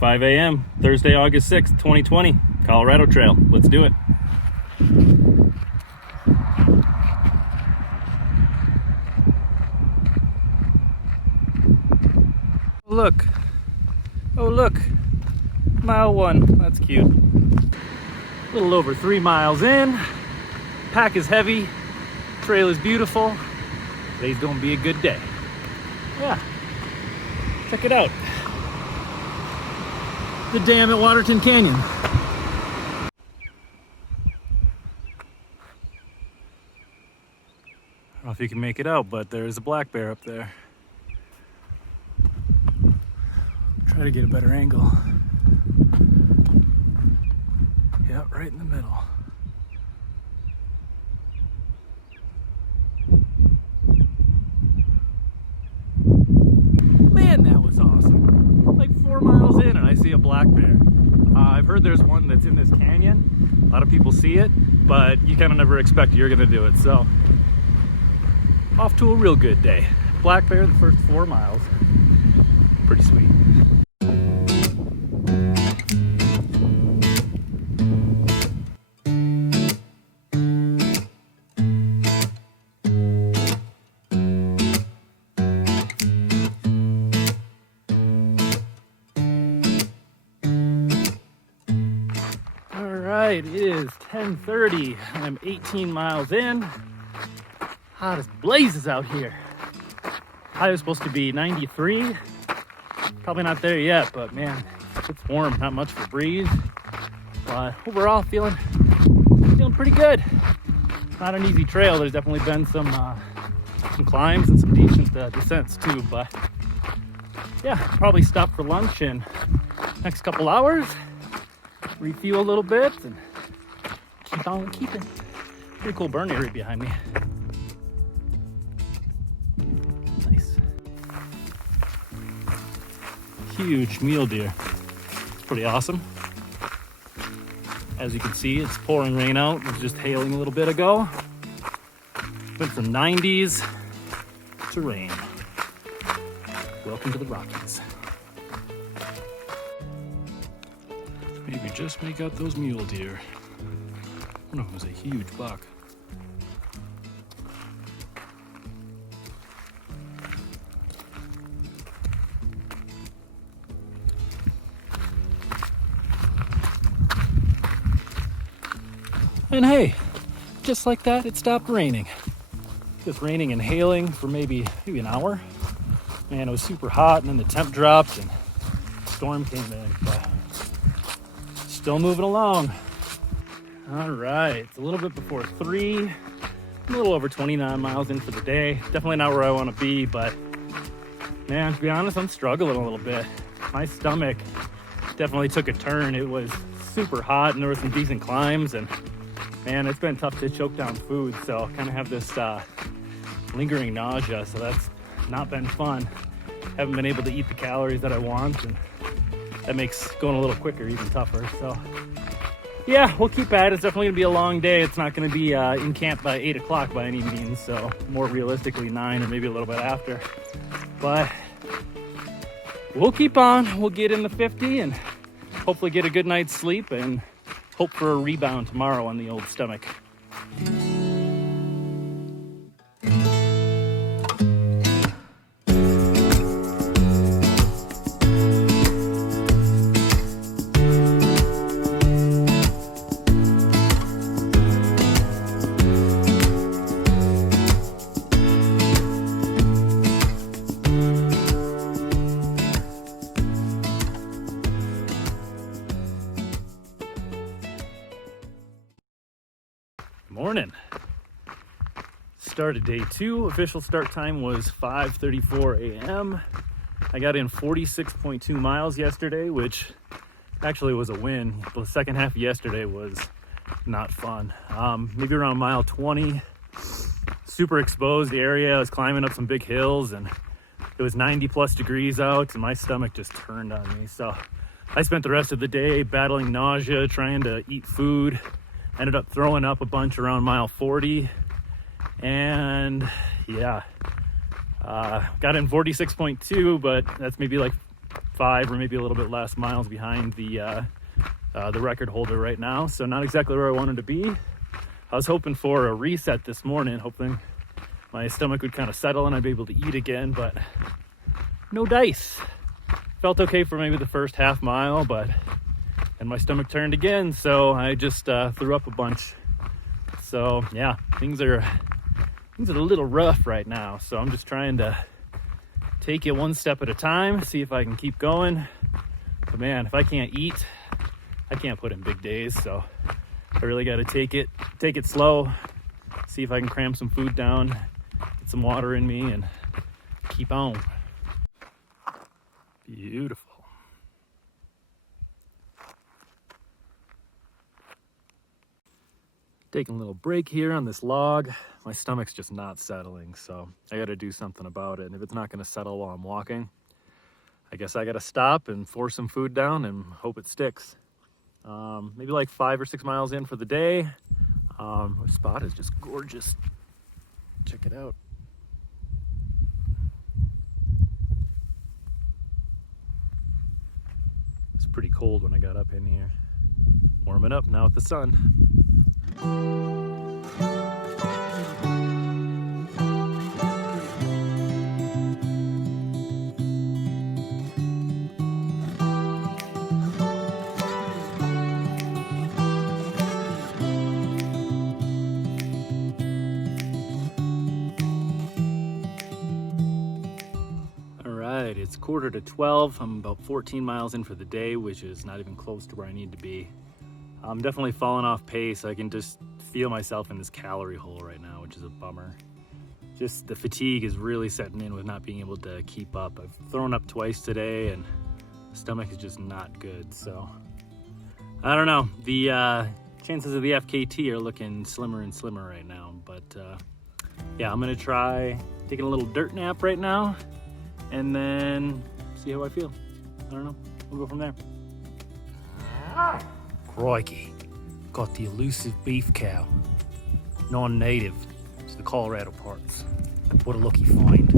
5 a.m. Thursday, August 6th, 2020, Colorado Trail. Let's do it. Look. Oh, look. Mile 1. That's cute. A little over 3 miles in. Pack is heavy. Trail is beautiful. Today's going to be a good day. Yeah. Check it out. The dam at Waterton Canyon. I don't know if you can make it out, but there's a black bear up there. Try to get a better angle. Yeah, right in the middle. Man, that was awesome. Like 4 miles in and I see a black bear. I've heard there's one that's in this canyon. A lot of people see it, but you kind of never expect you're gonna do it. So, off to a real good day. Black bear the first 4 miles. Pretty sweet. It is 10:30. I'm 18 miles in. Hot as blazes out here. High was supposed to be 93. Probably not there yet, but man, it's warm. Not much for breeze. But overall, feeling pretty good. Not an easy trail. There's definitely been some climbs and some decent descents too. But yeah, probably stop for lunch in next couple hours. Refuel a little bit and keep on keeping. Pretty cool burn area behind me. Nice. Huge mule deer. Pretty awesome. As you can see, it's pouring rain out. It was just hailing a little bit ago. Went from 90s to rain. Welcome to the Rockies. Maybe just make out those mule deer. I don't know if it was a huge buck. And hey, just like that, it stopped raining. Just raining and hailing for maybe an hour. Man, it was super hot, and then the temp dropped and storm came in. But still moving along. All right, it's a little bit before 3. I'm a little over 29 miles in for the day. Definitely not where I want to be, but man, to be honest, I'm struggling a little bit. My stomach definitely took a turn. It was super hot and there were some decent climbs, and man, it's been tough to choke down food. So I kind of have this lingering nausea, so that's not been fun. Haven't been able to eat the calories that I want, and that makes going a little quicker even tougher. So yeah, we'll keep at it. It's definitely gonna be a long day. It's not gonna be in camp by 8 o'clock by any means, so more realistically 9 or maybe a little bit after. But we'll keep on. We'll get in the 50 and hopefully get a good night's sleep and hope for a rebound tomorrow on the old stomach. Morning. Started day 2. Official start time was 5:34 a.m. I got in 46.2 miles yesterday, which actually was a win. The second half of yesterday was not fun. Maybe around mile 20. Super exposed area. I was climbing up some big hills and it was 90 plus degrees out and my stomach just turned on me. So I spent the rest of the day battling nausea, trying to eat food. Ended up throwing up a bunch around mile 40. And yeah, got in 46.2, but that's maybe like 5 or maybe a little bit less miles behind the record holder right now. So not exactly where I wanted to be. I was hoping for a reset this morning, hoping my stomach would kind of settle and I'd be able to eat again, but no dice. Felt okay for maybe the first half mile, and my stomach turned again, so I just threw up a bunch. So yeah, things are a little rough right now. So I'm just trying to take it one step at a time, see if I can keep going. But man, if I can't eat, I can't put in big days. So I really got to take it slow, see if I can cram some food down, get some water in me, and keep on. Beautiful. Taking a little break here on this log. My stomach's just not settling, so I got to do something about it. And if it's not going to settle while I'm walking, I guess I got to stop and force some food down and hope it sticks. Maybe like 5 or 6 miles in for the day. The spot is just gorgeous. Check it out. It's pretty cold when I got up in here. Warming up now with the sun. It's 11:45. I'm about 14 miles in for the day, which is not even close to where I need to be. I'm definitely falling off pace. I can just feel myself in this calorie hole right now, which is a bummer. Just the fatigue is really setting in with not being able to keep up. I've thrown up twice today and the stomach is just not good. So I don't know. The chances of the FKT are looking slimmer and slimmer right now. But yeah, I'm gonna try taking a little dirt nap right now and then see how I feel. I don't know. We'll go from there. Crikey, got the elusive beef cow. Non-native to the Colorado parts. What a lucky find.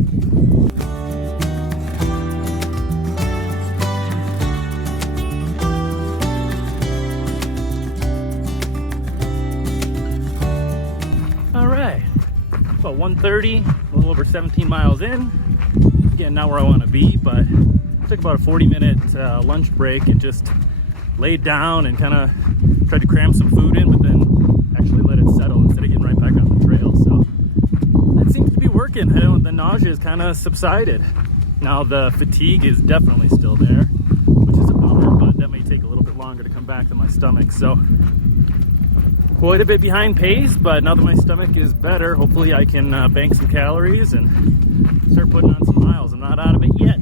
All right, about 1:30, a little over 17 miles in. Again, not where I want to be, but took about a 40-minute lunch break and just laid down and kind of tried to cram some food in, but then actually let it settle instead of getting right back on the trail. So that seems to be working. The nausea has kind of subsided. Now the fatigue is definitely still there, which is a bummer, but that may take a little bit longer to come back to my stomach. So quite a bit behind pace, but now that my stomach is better, hopefully I can bank some calories and start putting on some miles. I'm not out of it yet.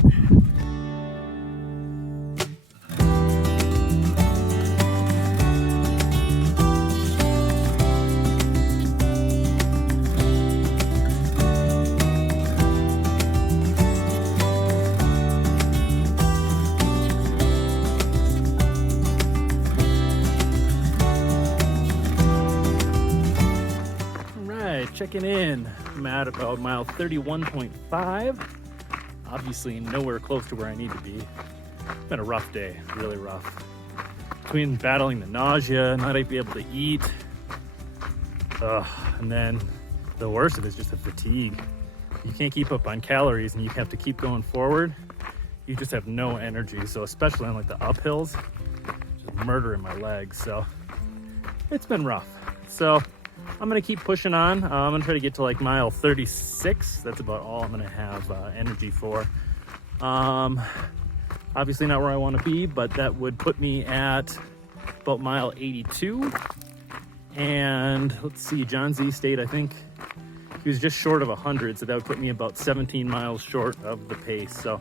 Checking in. I'm at about mile 31.5. Obviously nowhere close to where I need to be. It's been a rough day, really rough. Between battling the nausea, not being able to eat, and then the worst of it is just the fatigue. You can't keep up on calories and you have to keep going forward. You just have no energy. So especially on like the uphills, just murdering my legs. So it's been rough. So I'm gonna keep pushing on. I'm gonna try to get to like mile 36. That's about all I'm gonna have energy for. Obviously not where I want to be, but that would put me at about mile 82. And let's see, John Z stayed, I think he was just short of 100, so that would put me about 17 miles short of the pace. So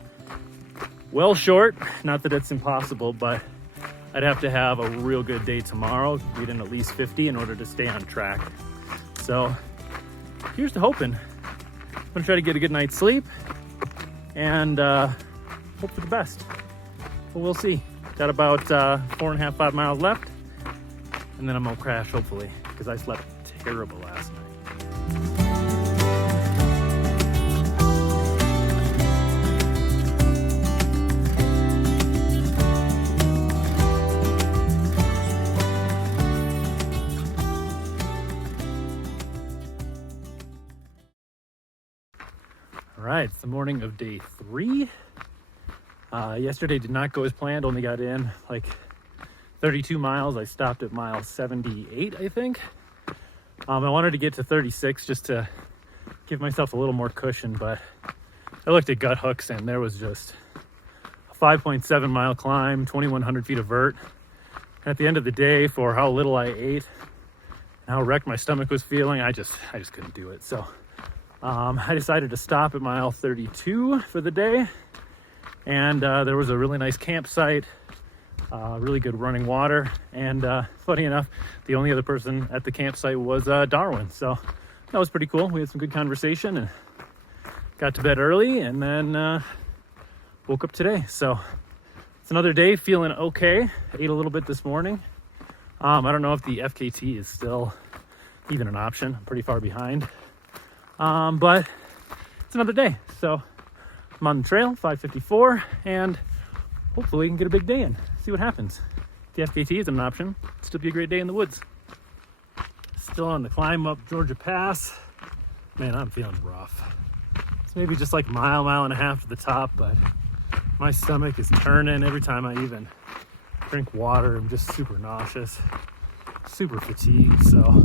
well short, not that it's impossible, but I'd have to have a real good day tomorrow, beat in at least 50 in order to stay on track. So here's to hoping. I'm gonna try to get a good night's sleep and hope for the best. But we'll see. Got about 4.5, 5 miles left, and then I'm gonna crash hopefully, because I slept terrible last night. right, it's the morning of day 3. Yesterday did not go as planned, only got in like 32 miles. I stopped at mile 78, I think. I wanted to get to 36 just to give myself a little more cushion, but I looked at gut hooks and there was just a 5.7 mile climb, 2,100 feet of vert. At the end of the day, for how little I ate and how wrecked my stomach was feeling, I just couldn't do it. So I decided to stop at mile 32 for the day. And there was a really nice campsite, really good running water. And funny enough, the only other person at the campsite was Darwin. So that was pretty cool. We had some good conversation and got to bed early and then woke up today. So it's another day feeling okay. Ate a little bit this morning. I don't know if the FKT is still even an option. I'm pretty far behind. But it's another day. So I'm on the trail, 5:54, and hopefully we can get a big day in. See what happens. If the FKT isn't an option, it'll still be a great day in the woods. Still on the climb up Georgia Pass. Man, I'm feeling rough. It's maybe just like mile and a half to the top, but my stomach is turning every time I even drink water. I'm just super nauseous, super fatigued. So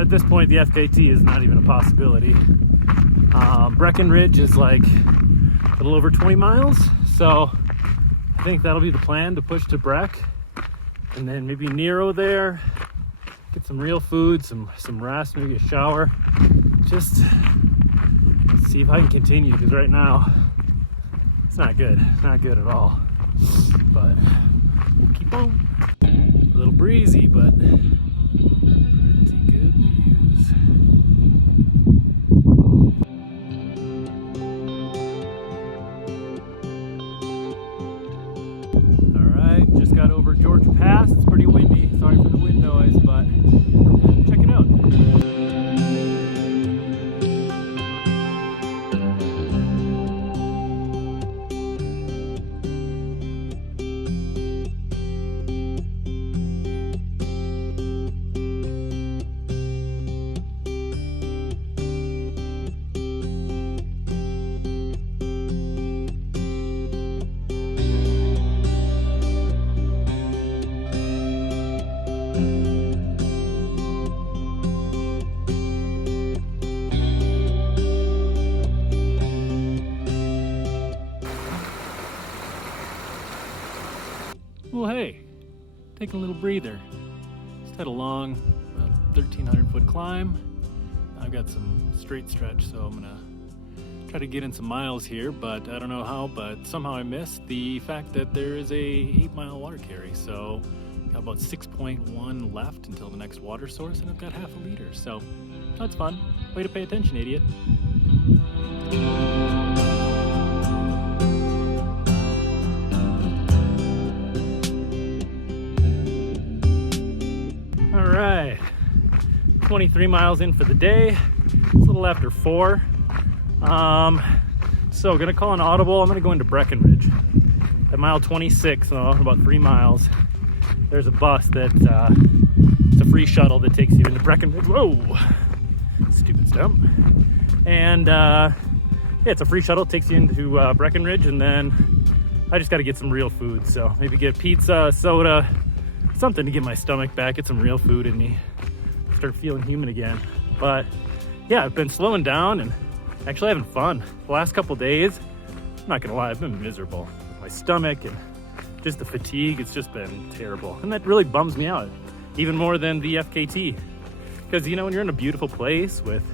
at this point, the FKT is not even a possibility. Breckenridge is like a little over 20 miles. So I think that'll be the plan, to push to Breck and then maybe Nero there, get some real food, some rest, maybe a shower. Just see if I can continue, because right now it's not good. It's not good at all. But we'll keep on. A little breezy, but pretty good views. Alright, just got over Georgia Pass. It's pretty windy. Sorry for the wind noise, but check it out. Well, hey, taking a little breather. Just had a long 1,300 foot climb. I've got some straight stretch, so I'm gonna try to get in some miles here, but I don't know how, but somehow I missed the fact that there is a 8-mile water carry. So got about 6.1 left until the next water source, and I've got half a liter. So that's fun. Way to pay attention, idiot. All right, 23 miles in for the day. It's a little after 4. So gonna call an audible. I'm gonna go into Breckenridge at mile 26, so about 3 miles. There's a bus that it's a free shuttle that takes you into Breckenridge. Whoa, stupid stump. And yeah, it's a free shuttle, takes you into Breckenridge, and then I just got to get some real food. So maybe get pizza, soda, something to get my stomach back, get some real food in me, start feeling human again. But yeah, I've been slowing down and actually having fun. The last couple days, I'm not gonna lie, I've been miserable. My stomach and just the fatigue, it's just been terrible. And that really bums me out, even more than the FKT. Because, you know, when you're in a beautiful place with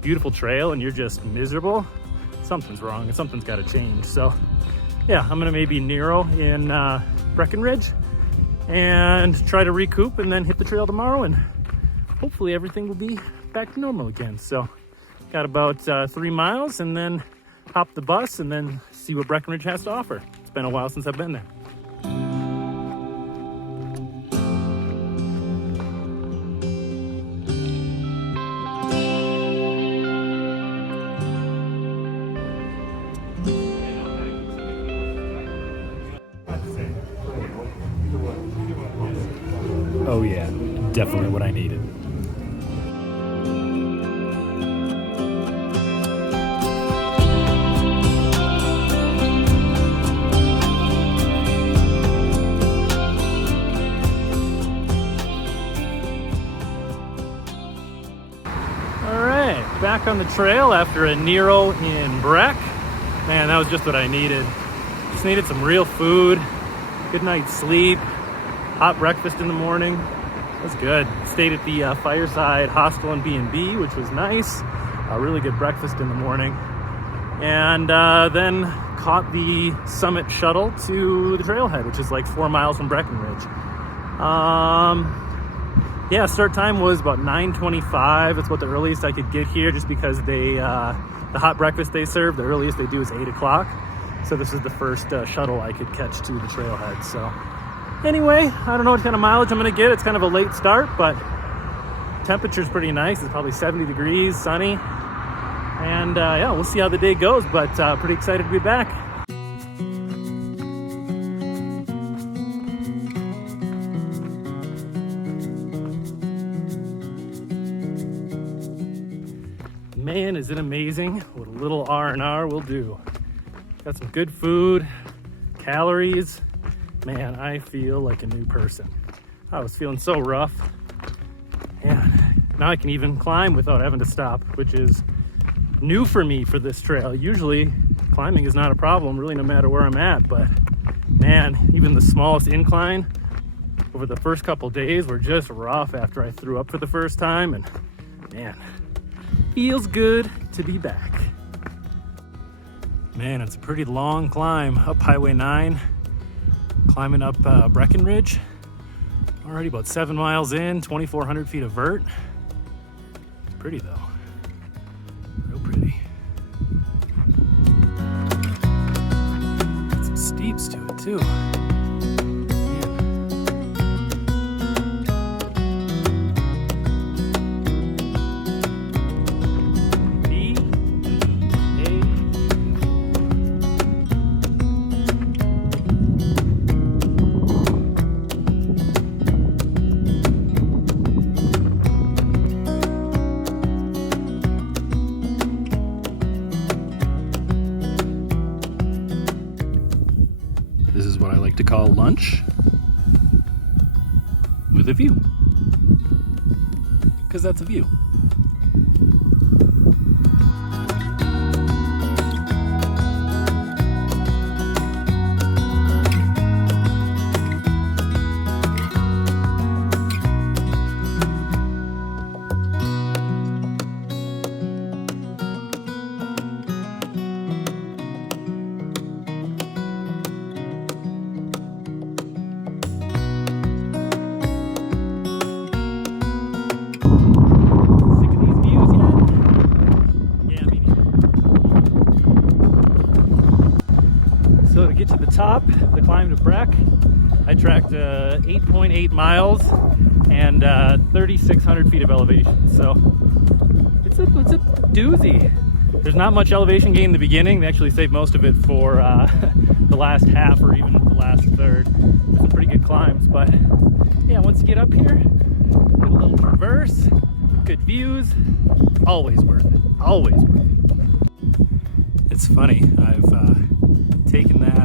beautiful trail and you're just miserable, something's wrong and something's gotta change. So yeah, I'm gonna maybe Nero in Breckenridge and try to recoup and then hit the trail tomorrow, and hopefully everything will be back to normal again. So got about 3 miles and then hop the bus and then see what Breckenridge has to offer. It's been a while since I've been there. Oh yeah, definitely what I needed. back on the trail after a Nero in Breck. Man, that was just what I needed. Just needed some real food, good night's sleep, hot breakfast in the morning. It was good. Stayed at the Fireside Hostel and B&B, which was nice. A really good breakfast in the morning. And then caught the summit shuttle to the trailhead, which is like 4 miles from Breckenridge. Yeah, start time was about 9:25. That's what the earliest I could get here, just because they the hot breakfast they serve, the earliest they do is 8 o'clock. So this is the first shuttle I could catch to the trailhead. So anyway, I don't know what kind of mileage I'm gonna get. It's kind of a late start, but temperature's pretty nice. It's probably 70 degrees, sunny. And yeah, we'll see how the day goes, but pretty excited to be back. Man, is it amazing what a little R&R will do. Got some good food, calories. Man, I feel like a new person. I was feeling so rough. And now I can even climb without having to stop, which is new for me for this trail. Usually climbing is not a problem, really, no matter where I'm at, but man, even the smallest incline over the first couple days were just rough after I threw up for the first time, and man, feels good to be back. Man, it's a pretty long climb up Highway 9, climbing up Breckenridge. Already about 7 miles in, 2,400 feet of vert. It's pretty though. Real pretty. Got some steeps to it too. This is what I like to call lunch with a view, because that's a view. So to get to the top, the climb to Breck, I tracked 8.8 miles and 3,600 feet of elevation. So it's a doozy. There's not much elevation gain in the beginning. They actually saved most of it for the last half or even the last third. There's some pretty good climbs, but yeah, once you get up here, get a little traverse, good views, always worth it, always worth it. It's funny, I've taken that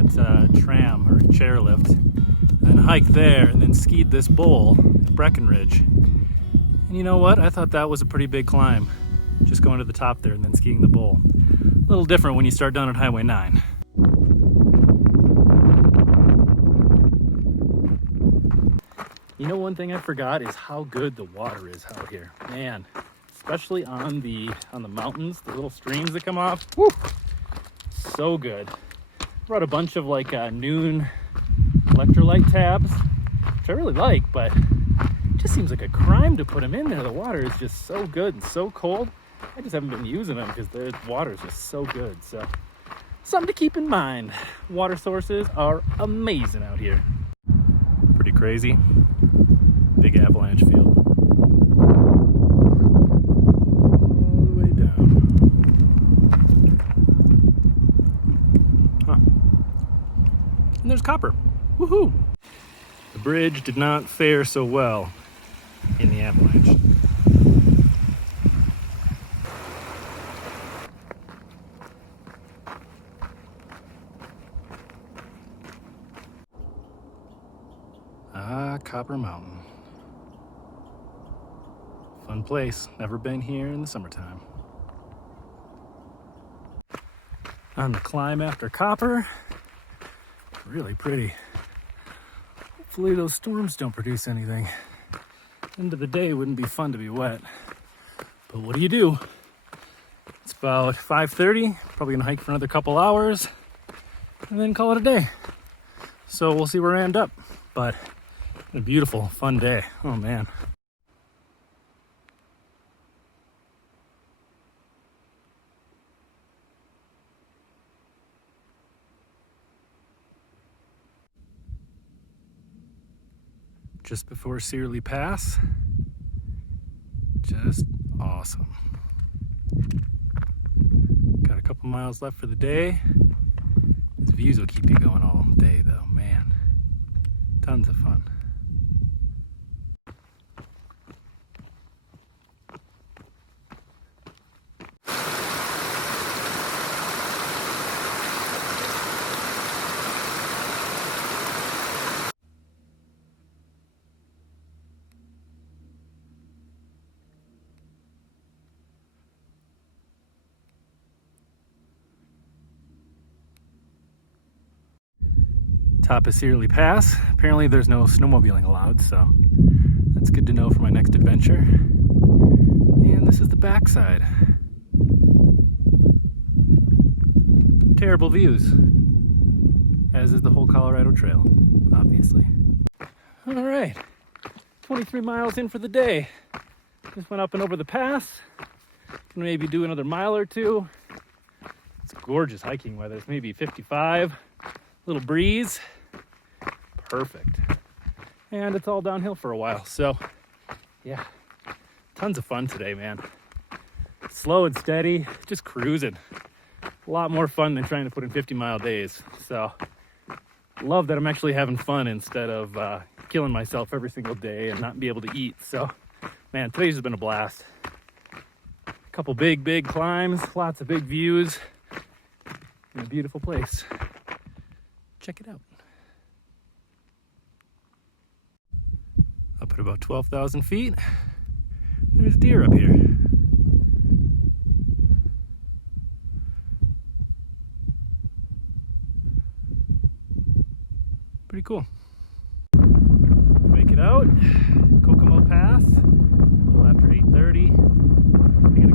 tram or chairlift and then hiked there and then skied this bowl at Breckenridge. And you know what? I thought that was a pretty big climb, just going to the top there and then skiing the bowl. A little different when you start down at Highway 9. You know, one thing I forgot is how good the water is out here. Man, especially on the mountains, the little streams that come off. Woo! So good. Brought a bunch of like Noon electrolyte tabs, which I really like, but it just seems like a crime to put them in there. The water is just so good and so cold. I just haven't been using them because the water is just so good. So something to keep in mind. Water sources are amazing out here. Pretty crazy. Big avalanche field. All the way down. Huh. And there's copper. Woohoo! The bridge did not fare so well in the avalanche. Ah, Copper Mountain. Fun place. Never been here in the summertime. on the climb after Copper. Really pretty. Hopefully those storms don't produce anything. End of the day, wouldn't be fun to be wet. But what do? It's about 5:30. Probably gonna hike for another couple hours and then call it a day. So we'll see where I end up. But a beautiful, fun day. Oh man. Just before Searly Pass. Just awesome. Got a couple miles left for the day. These views will keep you going all day though, man. Tons of fun. Top of Searly Pass. Apparently there's no snowmobiling allowed, so that's good to know for my next adventure. And this is the backside. Terrible views, as is the whole Colorado Trail, obviously. All right, 23 miles in for the day. Just went up and over the pass. Gonna maybe do another mile or two. It's gorgeous hiking weather. It's maybe 55. Little breeze, perfect. And it's all downhill for a while, so yeah, tons of fun today, man. Slow and steady, just cruising. A lot more fun than trying to put in 50-mile days. So love that I'm actually having fun instead of killing myself every single day and not be able to eat. So man, today's just been a blast. A couple big climbs, lots of big views, and a beautiful place. Check it out. Up at about 12,000 feet, there's deer up here. Pretty cool. Make it out, Kokomo Pass, a little after 8:30. I'm gonna